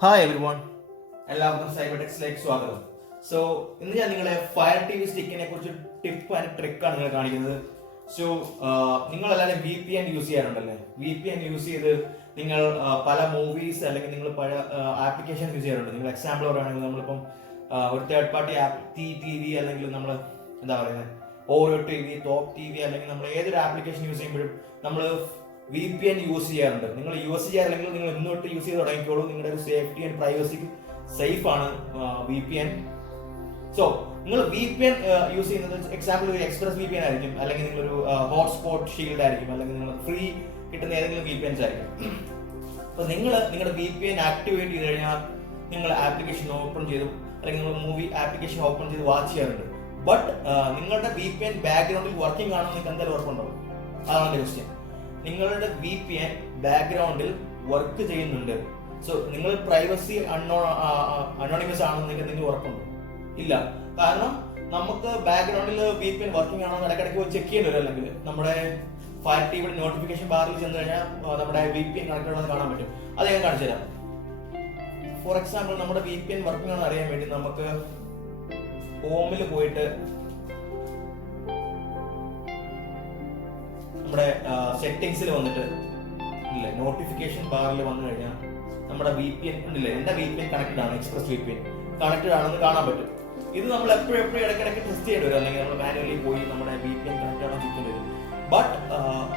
Hi every one, എല്ലാവർക്കും സൈബർടെക്സിലേക്ക് സ്വാഗതം. So ഇന്ന് ഞാൻ നിങ്ങളെ ഫയർ ടി വി സ്റ്റിക്കിനെ കുറിച്ച് ടിപ്പ് ആൻഡ് ട്രിക്കാണ് നിങ്ങൾ കാണിക്കുന്നത്. സോ നിങ്ങളെല്ലാവരും VPN യൂസ് ചെയ്യാറുണ്ടല്ലേ? VPN യൂസ് ചെയ്ത് നിങ്ങൾ പല മൂവീസ് അല്ലെങ്കിൽ നിങ്ങൾ പല ആപ്ലിക്കേഷൻ യൂസ് ചെയ്യാറുണ്ട്. നിങ്ങൾ എക്സാമ്പിൾ പറയുകയാണെങ്കിൽ നമ്മളിപ്പം ഒരു തേർഡ് പാർട്ടി ആപ്പ് TV അല്ലെങ്കിൽ നമ്മൾ എന്താ പറയുന്നത് ഓരോ TV, ടോപ്പ് TV അല്ലെങ്കിൽ നമ്മൾ ഏതൊരു ആപ്ലിക്കേഷൻ യൂസ് ചെയ്യുമ്പോഴും നമ്മൾ VPN യൂസ് ചെയ്യാറുണ്ട്. നിങ്ങൾ യൂസ് ചെയ്യാറില്ലെങ്കിൽ നിങ്ങൾ ഇന്നോട്ട് യൂസ് ചെയ്ത് തുടങ്ങിക്കോളൂ. നിങ്ങളുടെ ഒരു സേഫ്റ്റി ആൻഡ് പ്രൈവസിക്ക് സേഫ് ആണ് VPN. സോ നിങ്ങൾ VPN യൂസ് ചെയ്യുന്നത് എക്സാമ്പിൾ ഒരു എക്സ്പ്രസ് VPN ആയിരിക്കും, അല്ലെങ്കിൽ നിങ്ങളൊരു ഹോട്ട്സ്പോട്ട് ഷീൽഡ് ആയിരിക്കും, അല്ലെങ്കിൽ നിങ്ങൾ ഫ്രീ കിട്ടുന്ന ഏതെങ്കിലും VPNs ആയിരിക്കും. അപ്പോൾ നിങ്ങൾ നിങ്ങളുടെ VPN ആക്ടിവേറ്റ് ചെയ്ത് കഴിഞ്ഞാൽ നിങ്ങൾ ആപ്ലിക്കേഷൻ ഓപ്പൺ ചെയ്തു അല്ലെങ്കിൽ നിങ്ങൾ മൂവി ആപ്ലിക്കേഷൻ ഓപ്പൺ ചെയ്ത് വാച്ച് ചെയ്യാറുണ്ട്. ബട്ട് നിങ്ങളുടെ VPN ബാക്ക്ഗ്രൗണ്ടിൽ വർക്കിംഗ് ആണോ നിങ്ങൾക്ക് എന്തായാലും ഉറപ്പുണ്ടാവും. അതാണ് എൻ്റെ ക്വസ്റ്റ്യൻ. നിങ്ങളുടെ VPN ബാക്ക്ഗ്രൗണ്ടിൽ വർക്ക് ചെയ്യുന്നുണ്ട്. സോ നിങ്ങൾ പ്രൈവസി അനോണിമസ് ആണെന്ന് നിങ്ങൾക്ക് ഉറപ്പുണ്ടോ? ഇല്ല. കാരണം നമുക്ക് ബാക്ക്ഗ്രൗണ്ടിൽ VPN വർക്കിംഗ് ആണോ എന്ന് ഇടയ്ക്കിടയ്ക്ക് ചെക്ക് ചെയ്യേണ്ടി വരും. അല്ലെങ്കിൽ നമ്മുടെ ഫയർ ടിവിയുടെ നോട്ടിഫിക്കേഷൻ ബാറിൽ ചെന്ന് കഴിഞ്ഞാൽ നമ്മുടെ VPN കണക്ട് ആണെന്ന് കാണാൻ പറ്റും. അത് ഞാൻ കാണിച്ചു തരാം. ഫോർ എക്സാമ്പിൾ നമ്മുടെ VPN വർക്കിംഗ് ആണെന്ന് അറിയാൻ വേണ്ടി നമുക്ക് ഹോമിൽ പോയിട്ട് നമ്മുടെ സെറ്റിംഗ്സിൽ വന്നിട്ട് ഇല്ലേ നോട്ടിഫിക്കേഷൻ ബാറിൽ വന്നു കഴിഞ്ഞാൽ നമ്മുടെ VPN ഉണ്ടല്ലേ, എന്റെ VPN കണക്റ്റഡ് ആണ്, എക്സ്പ്രസ് VPN കണക്റ്റഡ് ആണെന്ന് കാണാൻ പറ്റും. ഇത് നമ്മൾ എപ്പോഴും ഇടയ്ക്കിടയ്ക്ക് ടെസ്റ്റ് ചെയ്യേണ്ടി വരും, അല്ലെങ്കിൽ നമ്മൾ മാനുവലി പോയി നമ്മുടെ VPN കണക്റ്റഡ് ആണോ ചെക്ക് ചെയ്യേണ്ടി വരും. ബട്ട്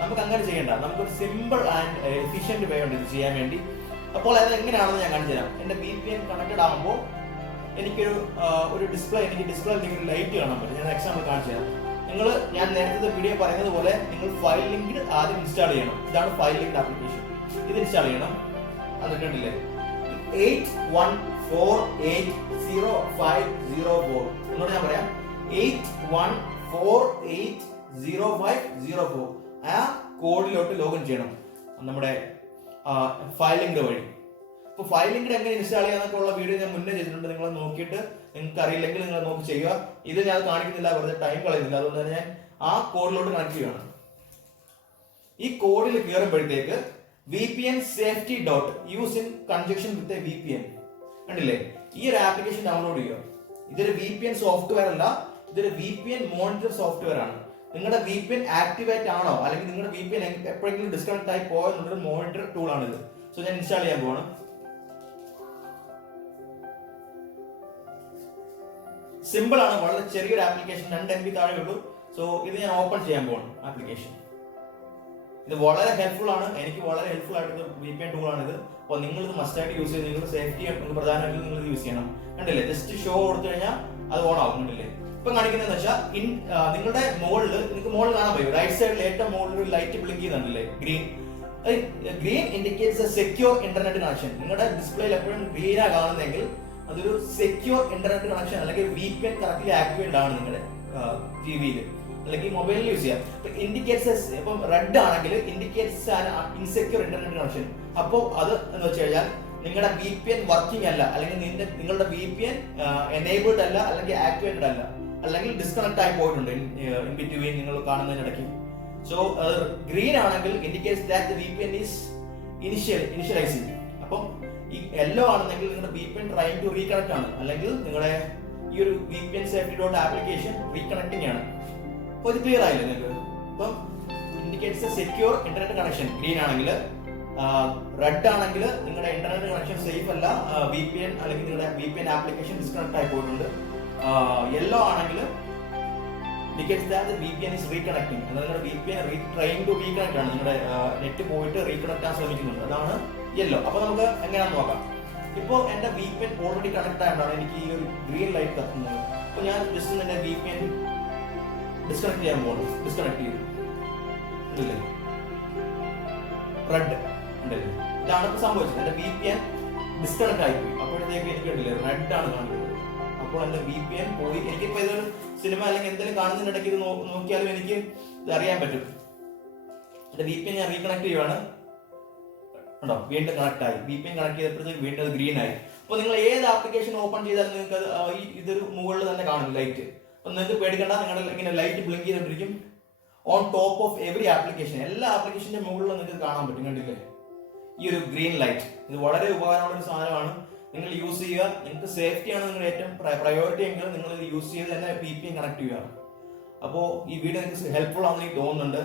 നമുക്ക് അങ്ങനെ ചെയ്യേണ്ട. നമുക്കൊരു സിമ്പിൾ ആൻഡ് എഫിഷ്യന്റ് വേ ഉണ്ട് ഇത് ചെയ്യാൻ വേണ്ടി. അപ്പോൾ അത് എങ്ങനെയാണെന്ന് ഞാൻ കാണിച്ചു തരാം. എന്റെ VPN കണക്റ്റഡ് ആകുമ്പോൾ എനിക്കൊരു ഡിസ്പ്ലേ ഒരു ലൈറ്റ് കാണാൻ പറ്റും. ഞാൻ എക്സാമ്പിൾ കാണിച്ചു തരാം. ഞാൻ നേരത്തെ വീഡിയോ പറയുന്നത് പോലെ നിങ്ങൾ ഫയൽ ലിങ്ക് ആദ്യം ഇൻസ്റ്റാൾ ചെയ്യണം. ഇതാണ് ഫയൽ ലിങ്ക് ആപ്ലിക്കേഷൻ. ഇത് ഇൻസ്റ്റാൾ ചെയ്യണം. അത് കണ്ടില്ലേ 81480504. എന്നോട് ഞാൻ പറയാം 81480504. ആ കോഡിലോട്ട് ലോഗിൻ ചെയ്യണം നമ്മുടെ ഫയൽ ലിങ്ക് വഴി. അപ്പോൾ ഫയൽ ലിങ്ക് എങ്ങനെ ഇൻസ്റ്റാൾ ചെയ്യാന്നൊക്കെ ഉള്ള വീഡിയോ ഞാൻ മുന്നേ ചെയ്തിട്ടുണ്ട്. നിങ്ങൾ നോക്കിയിട്ട് നിങ്ങൾക്ക് അറിയില്ലെങ്കിൽ നിങ്ങൾ നോക്കി ചെയ്യുക. ഇത് ഞാൻ കാണിക്കുന്നില്ല, വെറുതെ ടൈം കളയുന്നില്ല. അതുകൊണ്ട് തന്നെ ഞാൻ ആ കോഡിലോട്ട് കണക്ട് ചെയ്യുകയാണ്. ഈ കോഡിൽ കയറുമ്പോഴത്തേക്ക് VPN safety use in conjunction with a VPN കണ്ടില്ലേ? ഈ ഒരു ആപ്ലിക്കേഷൻ ഡൗൺലോഡ് ചെയ്യുക. ഇതൊരു VPN സോഫ്റ്റ്വെയർ അല്ല, ഇതൊരു VPN മോണിറ്റർ സോഫ്റ്റ്വെയർ ആണ്. നിങ്ങളുടെ VPN ആക്ടിവേറ്റ് ആണോ അല്ലെങ്കിൽ നിങ്ങളുടെ VPN എപ്പോഴെങ്കിലും ഡിസ്കണക്ട് ആയി പോയോ എന്നുള്ളൊരു മോണിറ്റർ ടൂൾ ആണിത്. സോ ഞാൻ ഇൻസ്റ്റാൾ ചെയ്യാൻ പോവാണ്. സിമ്പിൾ ആണ്, വളരെ ചെറിയൊരു ആപ്ലിക്കേഷൻ, 2 MB താഴെ ഉള്ളൂ. സോ ഇത് ഞാൻ ഓപ്പൺ ചെയ്യാൻ പോവാണ് ആപ്ലിക്കേഷൻ. ഇത് വളരെ ഹെൽപ്ഫുൾ ആണ്, എനിക്ക് വളരെ ഹെൽപ്ഫുൾ ആയിട്ടുള്ള VPN ടൂൾ ആണ് ഇത്. അപ്പോൾ നിങ്ങൾ ഇത് മസ്റ്റ് ആയിട്ട് യൂസ് ചെയ്ത് നിങ്ങൾ സേഫ്റ്റി പ്രധാനമായിട്ടും നിങ്ങൾ യൂസ് ചെയ്യണം. കണ്ടില്ലേ, ജസ്റ്റ് ഷോ കൊടുത്തു കഴിഞ്ഞാൽ അത് ഓൺ ആവും. കണ്ടില്ലേ, ഇപ്പൊ കാണിക്കുന്നതെന്ന് വെച്ചാൽ നിങ്ങളുടെ നിങ്ങൾക്ക് മുകളിൽ കാണാൻ പറ്റും. റൈറ്റ് സൈഡിൽ ഏറ്റവും മുകളിൽ ഒരു ലൈറ്റ് ബ്ലിങ്ക് ചെയ്യുന്നുണ്ടല്ലേ, green indicates a secure internet connection. നിങ്ങളുടെ ഡിസ്പ്ലേയിൽ എപ്പോഴും ഗ്രീനാ കാണുന്നതെങ്കിൽ അതൊരു സെക്യൂർ ഇന്റർനെറ്റ് കണക്ഷൻ അല്ലെങ്കിൽ VPN കറക്റ്റ്ലി ആക്ടിവേറ്റ് ആണ് നിങ്ങളുടെ ടിവിയിൽ അല്ലെങ്കിൽ മൊബൈലിൽ യൂസ് ചെയ്യാം. ഇൻഡിക്കേറ്റ്സ് ഇപ്പം റെഡ് ആണെങ്കിൽ ഇൻഡിക്കേറ്റ്സ് ഇൻസെക്യൂർ ഇന്റർനെറ്റ് കണക്ഷൻ. അപ്പോൾ അത് എന്ന് വെച്ച് കഴിഞ്ഞാൽ നിങ്ങളുടെ VPN വർക്കിംഗ് അല്ല, അല്ലെങ്കിൽ നിങ്ങളുടെ VPN എനേബിൾഡ് അല്ല, അല്ലെങ്കിൽ ആക്ടിവേറ്റഡ് അല്ല, അല്ലെങ്കിൽ ഡിസ്കണക്ട് ആയി പോയിട്ടുണ്ട് ഇൻ ബിറ്റ്വീൻ നിങ്ങൾ കാണുന്നതിനിടയ്ക്ക്. സോ ഗ്രീൻ ആണെങ്കിൽ ഇൻഡിക്കേറ്റ്സ് ദാറ്റ് VPN ഈസ് ഇനിഷ്യലൈസിംഗ്. അപ്പം ഈ യെല്ലോ ആണെന്നെങ്കിൽ നിങ്ങളുടെ VPN ട്രൈങ് ടു റീകണക്ട് ആണ്, അല്ലെങ്കിൽ നിങ്ങളുടെ ഈ ഒരു VPN സേഫ്റ്റി ആപ്ലിക്കേഷൻ റീകണക്ടിങ് ആണ്. അപ്പോൾ ഇത് ക്ലിയർ ആയില്ലേ നിങ്ങൾക്ക്? ഇപ്പം indicates secure internet connection green ആണെങ്കിൽ, റെഡ് ആണെങ്കിൽ നിങ്ങളുടെ ഇന്റർനെറ്റ് കണക്ഷൻ സേഫ് അല്ല, VPN അല്ലെങ്കിൽ നിങ്ങളുടെ VPN ആപ്ലിക്കേഷൻ ഡിസ്കണക്ട് ആയി പോയിട്ടുണ്ട്. യെല്ലോ ആണെങ്കിൽ ഇൻഡിക്കേറ്റ്സ് ദാറ്റ് VPN ഈസ് റീകണക്ടിങ്, അതായത് നിങ്ങളുടെ VPN ട്രൈങ് ടു റീകണക്ട് ആണ്, നിങ്ങളുടെ നെറ്റ് പോയിട്ട് റീകണക്ട് ആകാൻ ശ്രമിക്കുന്നുണ്ട്. അതാണ് യെല്ലോ. അപ്പൊ നമുക്ക് എങ്ങനെയാണെന്ന് നോക്കാം. ഇപ്പോൾ എന്റെ VPN ഓൾറെഡി കണക്ട് ആയതാണ് എനിക്ക് ഈ ഒരു ഗ്രീൻ ലൈറ്റ് കത്തുന്നത്. അപ്പൊ ഞാൻ ജസ്റ്റ് എന്റെ VPN ഡിസ്കണക്ട് ചെയ്യാൻ പോകുന്നു. ഡിസ്കണക്ട് ചെയ്തു ഇല്ലേ, റെഡ് ഉണ്ടല്ലേ, ഇതാണ് ഇപ്പൊ സംഭവിച്ചത്. എന്റെ VPN ഡിസ്കണക്ട് ആയിപ്പോയി. അപ്പോഴത്തേക്ക് എനിക്ക് ഉണ്ടല്ലേ റെഡ് ആണ് കാണിക്കുന്നത്. അപ്പോൾ എന്റെ VPN പോയി. എനിക്കിപ്പോ ഇതൊരു സിനിമ അല്ലെങ്കിൽ എന്തെങ്കിലും കാണുന്നതിനിടയ്ക്ക് ഇത് നോക്കിയാലും എനിക്ക് ഇത് അറിയാൻ പറ്റും. എന്റെ VPN ഞാൻ റീകണക്ട് ചെയ്യുവാണ്. ഉണ്ടോ, വീണ്ടും കണക്ട് ആയി. VPN കണക്ട് ചെയ്തപ്പോഴത്തേക്ക് വീണ്ടും അത് ഗ്രീൻ ആയി. അപ്പോൾ നിങ്ങൾ ഏത് ആപ്ലിക്കേഷൻ ഓപ്പൺ ചെയ്താലും നിങ്ങൾക്ക് അത് ഇതൊരു മുകളിൽ തന്നെ കാണും ലൈറ്റ്. അപ്പൊ നിങ്ങൾക്ക് പേടിക്കേണ്ട, നിങ്ങളുടെ ഇങ്ങനെ ലൈറ്റ് ബ്ലിങ്ക് ചെയ്തിട്ടിരിക്കും on top of every application. എല്ലാ ആപ്ലിക്കേഷന്റെ മുകളിലും നിങ്ങൾക്ക് കാണാൻ പറ്റും. കണ്ടില്ലേ, ഈ ഒരു ഗ്രീൻ ലൈറ്റ്. ഇത് വളരെ ഉപകാരമുള്ള ഒരു സാധനമാണ്. നിങ്ങൾ യൂസ് ചെയ്യുക. നിങ്ങൾക്ക് സേഫ്റ്റിയാണ് നിങ്ങളുടെ ഏറ്റവും പ്രയോറിറ്റി എങ്കിൽ നിങ്ങൾ ഇത് യൂസ് ചെയ്ത് തന്നെ VPN കണക്ട് ചെയ്യുക. അപ്പോൾ ഈ വീഡിയോ നിങ്ങൾക്ക് ഹെൽപ്ഫുൾ ആണെന്ന് എനിക്ക് തോന്നുന്നുണ്ട്.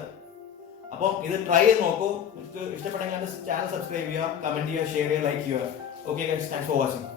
അപ്പോൾ ഇത് ട്രൈ ചെയ്ത് നോക്കൂ. നിങ്ങൾക്ക് ഇഷ്ടപ്പെട്ടെങ്കിൽ എൻ്റെ ചാനൽ സബ്സ്ക്രൈബ് ചെയ്യുക, കമന്റ് ചെയ്യുക, ഷെയർ ചെയ്യുക, ലൈക്ക് ചെയ്യുക. Okay guys, thanks for watching.